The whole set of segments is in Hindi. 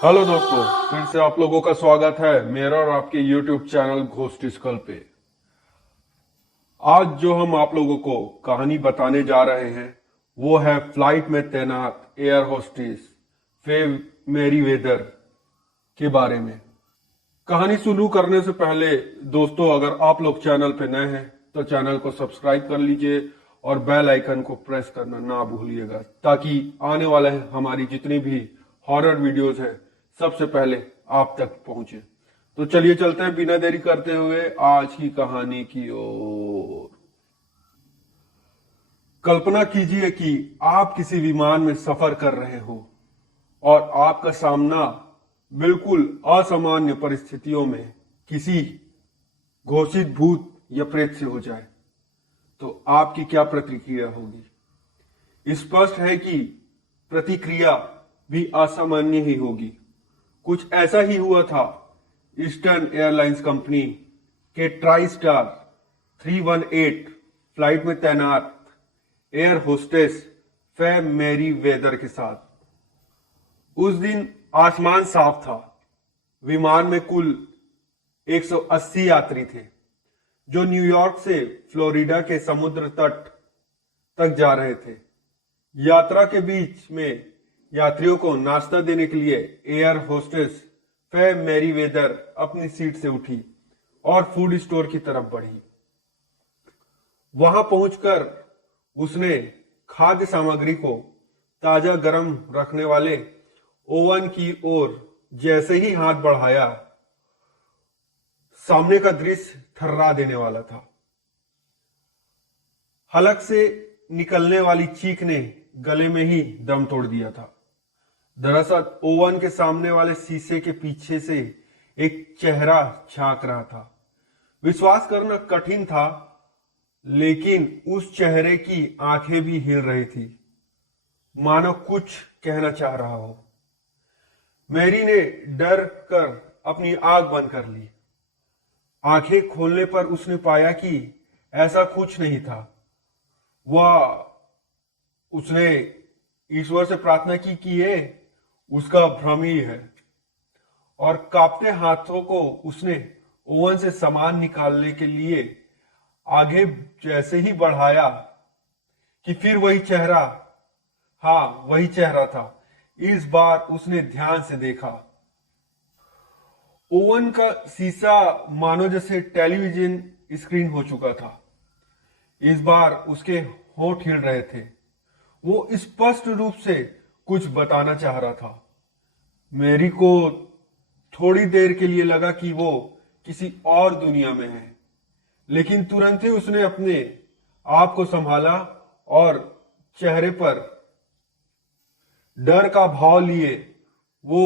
हेलो दोस्तों, फिर से आप लोगों का स्वागत है मेरा और आपके YouTube चैनल घोस्ट स्कल पे। आज जो हम आप लोगों को कहानी बताने जा रहे हैं वो है फ्लाइट में तैनात एयर होस्टेस फे मेरी वेदर के बारे में। कहानी शुरू करने से पहले दोस्तों, अगर आप लोग चैनल पे नए हैं तो चैनल को सब्सक्राइब कर लीजिए और बेल आइकन को प्रेस करना ना भूलिएगा, ताकि आने वाले हमारी जितनी भी हॉरर वीडियोस है सबसे पहले आप तक पहुंचे। तो चलिए चलते हैं बिना देरी करते हुए आज की कहानी की ओर। कल्पना कीजिए कि आप किसी विमान में सफर कर रहे हो और आपका सामना बिल्कुल असामान्य परिस्थितियों में किसी घोषित भूत या प्रेत से हो जाए, तो आपकी क्या प्रतिक्रिया होगी? स्पष्ट है कि प्रतिक्रिया भी असामान्य ही होगी। कुछ ऐसा ही हुआ था ईस्टर्न एयरलाइंस कंपनी के ट्राई स्टार 318 फ्लाइट में तैनात एयर होस्टेस फे मेरी वेदर के साथ। उस दिन आसमान साफ था। विमान में कुल 180 यात्री थे जो न्यूयॉर्क से फ्लोरिडा के समुद्र तट तक जा रहे थे। यात्रा के बीच में यात्रियों को नाश्ता देने के लिए एयर होस्टेस फे मेरी वेदर अपनी सीट से उठी और फूड स्टोर की तरफ बढ़ी। वहां पहुंचकर उसने खाद्य सामग्री को ताजा गर्म रखने वाले ओवन की ओर जैसे ही हाथ बढ़ाया, सामने का दृश्य थर्रा देने वाला था। हलक से निकलने वाली चीख ने गले में ही दम तोड़ दिया था। दरअसल ओवन के सामने वाले शीशे के पीछे से एक चेहरा झांक रहा था। विश्वास करना कठिन था, लेकिन उस चेहरे की आंखें भी हिल रही थी, मानो कुछ कहना चाह रहा हो। मैरी ने डर कर अपनी आंख बंद कर ली। आंखें खोलने पर उसने पाया कि ऐसा कुछ नहीं था। वह उसने ईश्वर से प्रार्थना की कि ये उसका भ्रम ही है, और कांपते हाथों को उसने ओवन से सामान निकालने के लिए आगे जैसे ही बढ़ाया कि फिर वही चेहरा, हाँ वही चेहरा था। इस बार उसने ध्यान से देखा। ओवन का शीशा मानो जैसे टेलीविजन स्क्रीन हो चुका था। इस बार उसके होंठ हिल रहे थे। वो स्पष्ट रूप से कुछ बताना चाह रहा था। मैरी को थोड़ी देर के लिए लगा कि वो किसी और दुनिया में है, लेकिन तुरंत ही उसने अपने आप को संभाला और चेहरे पर डर का भाव लिए वो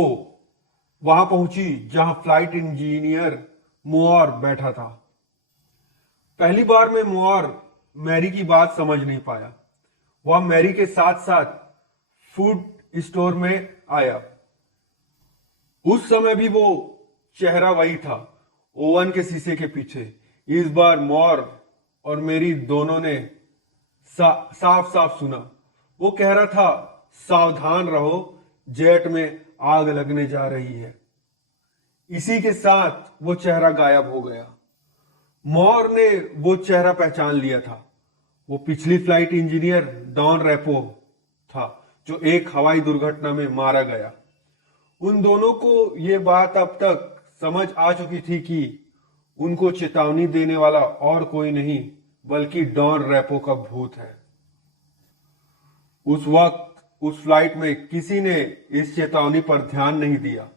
वहां पहुंची जहां फ्लाइट इंजीनियर मोर बैठा था। पहली बार में मोर मैरी की बात समझ नहीं पाया। वह मैरी के साथ साथ फूड स्टोर में आया। उस समय भी वो चेहरा वही था, ओवन के शीशे के पीछे। इस बार मोर और मेरी दोनों ने साफ साफ सुना। वो कह रहा था, सावधान रहो, जेट में आग लगने जा रही है। इसी के साथ वो चेहरा गायब हो गया। मोर ने वो चेहरा पहचान लिया था। वो पिछली फ्लाइट इंजीनियर डॉन रेपो था, जो एक हवाई दुर्घटना में मारा गया। उन दोनों को ये बात अब तक समझ आ चुकी थी कि उनको चेतावनी देने वाला और कोई नहीं बल्कि डॉन रेपो का भूत है। उस वक्त उस फ्लाइट में किसी ने इस चेतावनी पर ध्यान नहीं दिया।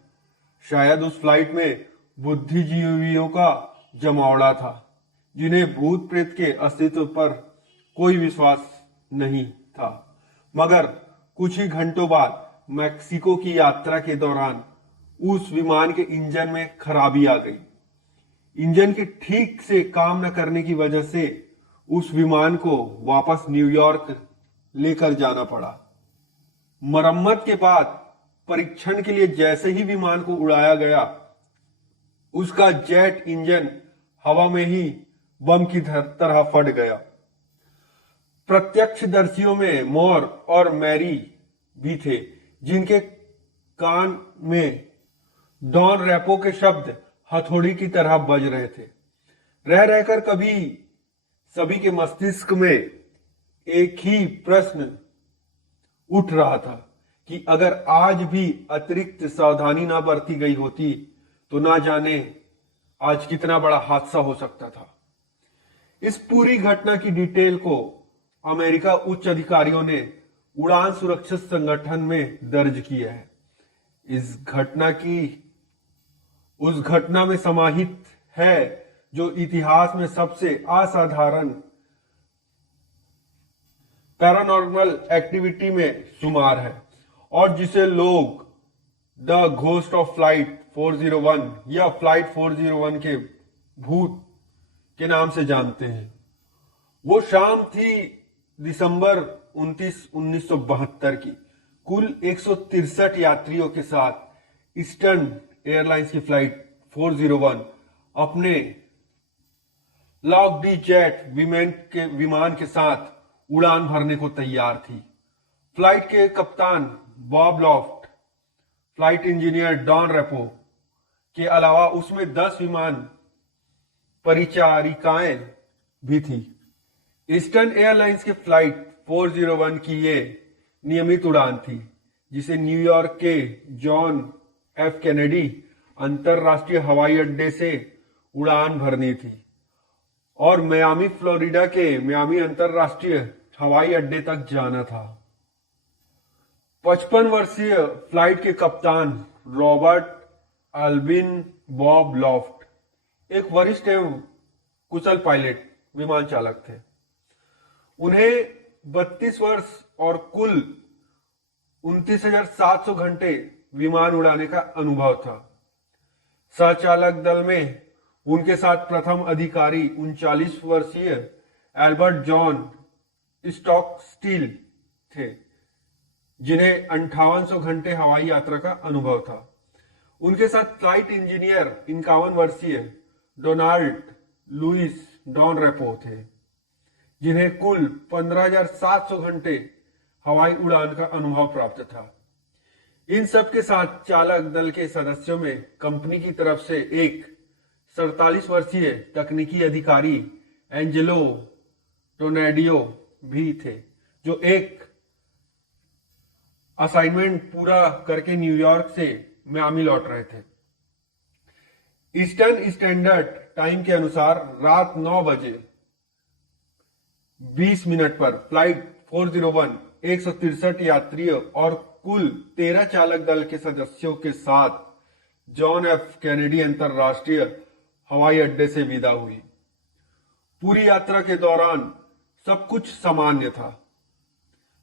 शायद उस फ्लाइट में बुद्धिजीवियों का जमावड़ा था, जिन्हें भूत प्रेत के अस्तित्व पर कोई विश्वास नहीं था। मगर कुछ ही घंटों बाद मैक्सिको की यात्रा के दौरान उस विमान के इंजन में खराबी आ गई। इंजन के ठीक से काम न करने की वजह से उस विमान को वापस न्यूयॉर्क लेकर जाना पड़ा। मरम्मत के बाद परीक्षण के लिए जैसे ही विमान को उड़ाया गया, उसका जेट इंजन हवा में ही बम की तरह फट गया। प्रत्यक्षदर्शियों में मोर और मैरी भी थे, जिनके कान में डॉन रैपो के शब्द हथौड़ी की तरह बज रहे थे। रह रहकर कभी सभी के मस्तिष्क में एक ही प्रश्न उठ रहा था कि अगर आज भी अतिरिक्त सावधानी ना बरती गई होती तो ना जाने आज कितना बड़ा हादसा हो सकता था। इस पूरी घटना की डिटेल को अमेरिका उच्च अधिकारियों ने उड़ान सुरक्षा संगठन में दर्ज किया है। उस घटना में समाहित है जो इतिहास में सबसे असाधारण पैरानॉर्मल एक्टिविटी में शुमार है और जिसे लोग द घोस्ट ऑफ फ्लाइट 401 या फ्लाइट 401 के भूत के नाम से जानते हैं। वो शाम थी दिसंबर 29, 1972 की। कुल 163 यात्रियों के साथ ईस्टर्न एयरलाइंस की फ्लाइट 401 अपने लॉकडी जेट विमान के साथ उड़ान भरने को तैयार थी। फ्लाइट के कप्तान Bob Loft, flight engineer Don Repo के अलावा उसमें 10 विमान परिचारिकाएं भी थी। ईस्टर्न एयरलाइंस के फ्लाइट 401 की ये नियमित उड़ान थी जिसे न्यूयॉर्क के जॉन एफ कैनेडी अंतरराष्ट्रीय हवाई अड्डे से उड़ान भरनी थी और मियामी फ्लोरिडा के मियामी अंतरराष्ट्रीय हवाई अड्डे तक जाना था। 55 वर्षीय फ्लाइट के कप्तान रॉबर्ट अल्बिन बॉब लॉफ्ट एक वरिष्ठ एवं कुशल पायलट विमान चालक थे। उन्हें 32 वर्ष और कुल 29,700 घंटे विमान उड़ाने का अनुभव था। सहचालक दल में उनके साथ प्रथम अधिकारी 39 वर्षीय एल्बर्ट जॉन स्टॉक स्टील थे जिन्हें 5800 घंटे हवाई यात्रा का अनुभव था। उनके साथ फ्लाइट इंजीनियर 51 वर्षीय डोनाल्ड लुइस डॉन रेपो थे जिन्हें कुल 15,700 घंटे हवाई उड़ान का अनुभव प्राप्त था। इन सब के साथ चालक दल के सदस्यों में कंपनी की तरफ से एक 47 वर्षीय तकनीकी अधिकारी एंजेलो टोनेडियो भी थे जो एक असाइनमेंट पूरा करके न्यूयॉर्क से मियामी लौट रहे थे। ईस्टर्न स्टैंडर्ड टाइम के अनुसार रात 9 बजे 20 मिनट पर फ्लाइट 401 163 यात्रियों और कुल 13 चालक दल के सदस्यों के साथ जॉन एफ कैनेडी अंतरराष्ट्रीय हवाई अड्डे से विदा हुई। पूरी यात्रा के दौरान सब कुछ सामान्य था।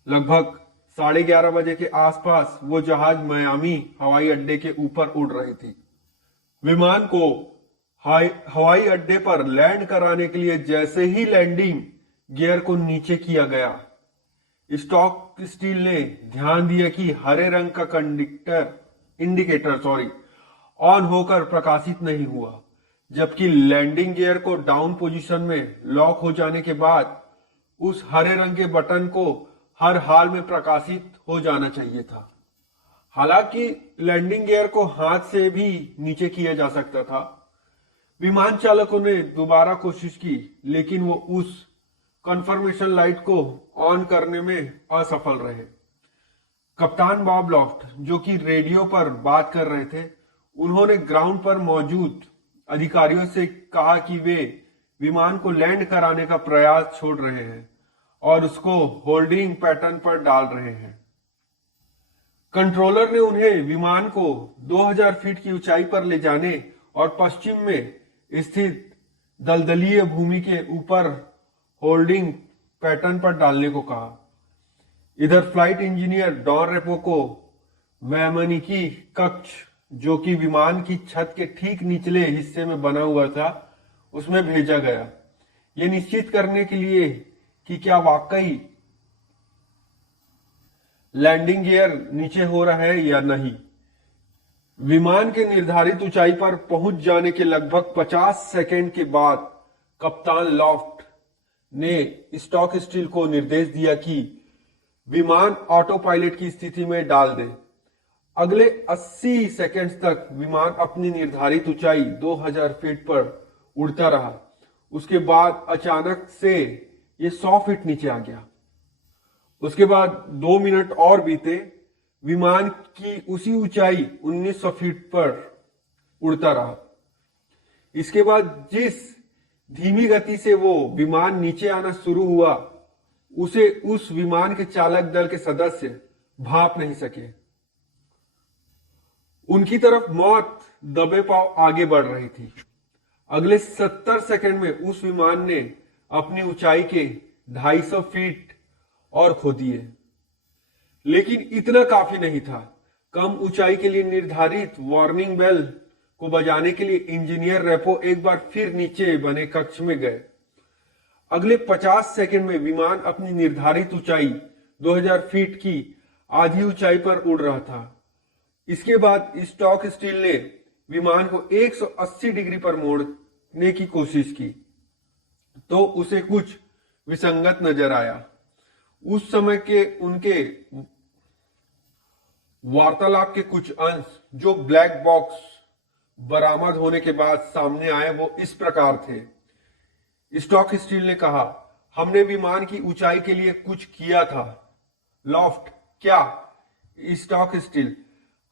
लगभग 11:30 बजे के आसपास वो जहाज मियामी हवाई अड्डे के ऊपर उड़ रही थी। विमान को हवाई अड्डे पर लैंड कराने के लिए जैसे ही लैंडिंग गियर को नीचे किया गया, स्टॉक स्टील ने ध्यान दिया कि हरे रंग का इंडिकेटर ऑन होकर प्रकाशित नहीं हुआ, जबकि लैंडिंग गियर को डाउन पोजीशन में लॉक हो जाने के बाद उस हरे रंग के बटन को हर हाल में प्रकाशित हो जाना चाहिए था। हालांकि लैंडिंग गियर को हाथ से भी नीचे किया जा सकता था। विमान चालकों ने दोबारा कोशिश की लेकिन वो उस कंफर्मेशन लाइट को ऑन करने में असफल रहे। कप्तान बॉब लॉफ्ट जो कि रेडियो पर बात कर रहे थे, उन्होंने ग्राउंड पर मौजूद अधिकारियों से कहा कि वे विमान को लैंड कराने का प्रयास छोड़ रहे हैं और उसको होल्डिंग पैटर्न पर डाल रहे हैं। कंट्रोलर ने उन्हें विमान को 2000 फीट की ऊंचाई पर ले जाने और पश्चिम में स्थित दलदलीय भूमि के ऊपर होल्डिंग पैटर्न पर डालने को कहा। इधर फ्लाइट इंजीनियर डॉन रेपो को वैमानिकी कक्ष जो कि विमान की छत के ठीक निचले हिस्से में बना हुआ था उसमें भेजा गया, यह निश्चित करने के लिए कि क्या वाकई लैंडिंग गियर नीचे हो रहा है या नहीं। विमान के निर्धारित ऊंचाई पर पहुंच जाने के लगभग 50 सेकंड के बाद कप्तान लॉफ्ट ने स्टॉक स्टील को निर्देश दिया कि विमान ऑटो पायलट की स्थिति में डाल दे। अगले 80 सेकंड्स तक विमान अपनी निर्धारित ऊंचाई 2000 फीट पर उड़ता रहा। उसके बाद अचानक से ये 100 फीट नीचे आ गया। उसके बाद 2 मिनट और बीते, विमान की उसी ऊंचाई 1900 फीट पर उड़ता रहा। इसके बाद जिस धीमी गति से वो विमान नीचे आना शुरू हुआ, उसे उस विमान के चालक दल के सदस्य भाप नहीं सके। उनकी तरफ मौत दबे पांव आगे बढ़ रही थी। अगले 70 सेकंड में उस विमान ने अपनी ऊंचाई के 250 फीट और खो दिए। लेकिन इतना काफी नहीं था। कम ऊंचाई के लिए निर्धारित वार्निंग बेल को बजाने के लिए इंजीनियर रेपो एक बार फिर नीचे बने कक्ष में गए। अगले 50 सेकंड में विमान अपनी निर्धारित ऊंचाई 2000 फीट की आधी ऊंचाई पर उड़ रहा था। इसके बाद स्टॉक स्टील ने विमान को 180 डिग्री पर मोड़ने की कोशिश की, तो उसे कुछ विसंगत नजर आया। उस समय के उनके वार्तालाप के कुछ अंश जो ब्लैक बॉक्स बरामद होने के बाद सामने आए, वो इस प्रकार थे। स्टॉक स्टील ने कहा, हमने विमान की ऊंचाई के लिए कुछ किया था। लॉफ्ट, क्या? स्टॉक स्टील,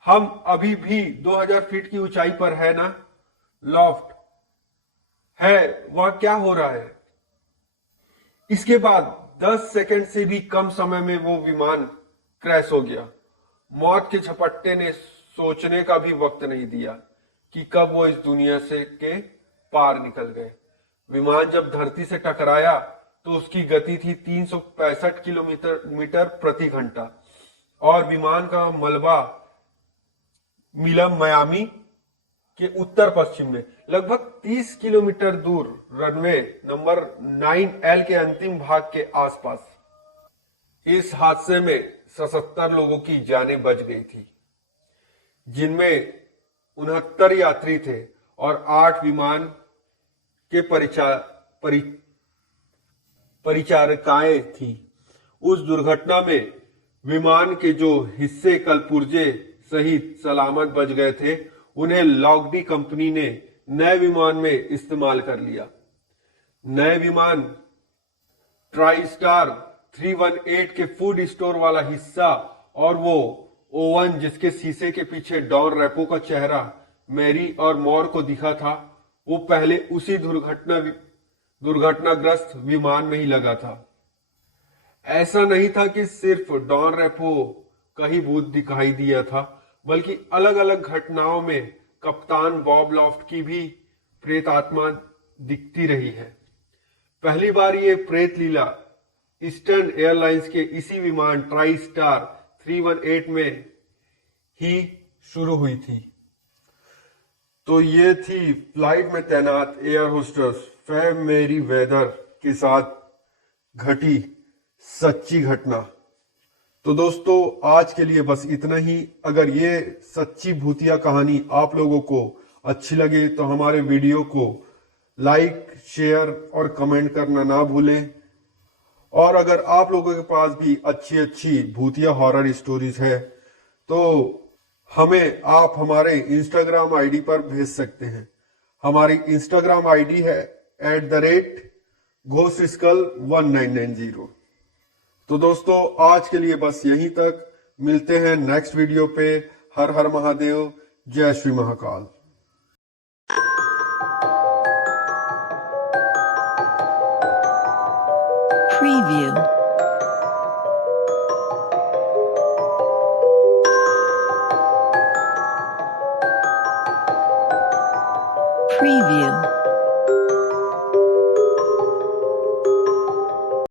हम अभी भी 2000 फीट की ऊंचाई पर है ना? लॉफ्ट, है। वह क्या हो रहा है? इसके बाद 10 सेकंड से भी कम समय में वो विमान क्रैश हो गया। मौत के झपट्टे ने सोचने का भी वक्त नहीं दिया कि कब वो इस दुनिया से के पार निकल गए। विमान जब धरती से टकराया तो उसकी गति थी 365 किलोमीटर प्रति घंटा और विमान का मलबा मिला मियामी के उत्तर पश्चिम में लगभग 30 किलोमीटर दूर रनवे नंबर 9L के अंतिम भाग के आसपास। इस हादसे में 77 लोगों की जानें बच गई थी, जिनमें 69 यात्री थे और 8 विमान के परिचारिकाएं थी। उस दुर्घटना में विमान के जो हिस्से कल पुर्जे सहित सलामत बच गए थे, उन्हें लॉकडी कंपनी ने नए विमान में इस्तेमाल कर लिया। नए विमान ट्राई स्टार 318 के फूड स्टोर वाला हिस्सा और वो ओवन जिसके शीशे के पीछे डॉन रेपो का चेहरा मैरी और मॉर को दिखा था, वो पहले उसी दुर्घटनाग्रस्त विमान में ही लगा था। ऐसा नहीं था कि सिर्फ डॉन रेपो का ही भूत दिखाई दिया था, बल्कि अलग अलग घटनाओं में कप्तान बॉब लॉफ्ट की भी प्रेत आत्मा दिखती रही है। पहली बार ये प्रेत लीला ईस्टर्न एयरलाइंस के इसी विमान ट्राई स्टार 318 में ही शुरू हुई थी। तो ये थी फ्लाइट में तैनात एयर होस्टेस फैब मेरी वेदर के साथ घटी सच्ची घटना। तो दोस्तों, आज के लिए बस इतना ही। अगर ये सच्ची भूतिया कहानी आप लोगों को अच्छी लगे तो हमारे वीडियो को लाइक, शेयर और कमेंट करना ना भूलें। और अगर आप लोगों के पास भी अच्छी अच्छी भूतिया हॉरर स्टोरीज है तो हमें आप हमारे इंस्टाग्राम आईडी पर भेज सकते हैं। हमारी इंस्टाग्राम आईडी है @GhostSkull1990। तो दोस्तों, आज के लिए बस यहीं तक। मिलते हैं नेक्स्ट वीडियो पे। हर हर महादेव, जय श्री महाकाल। Preview. Preview.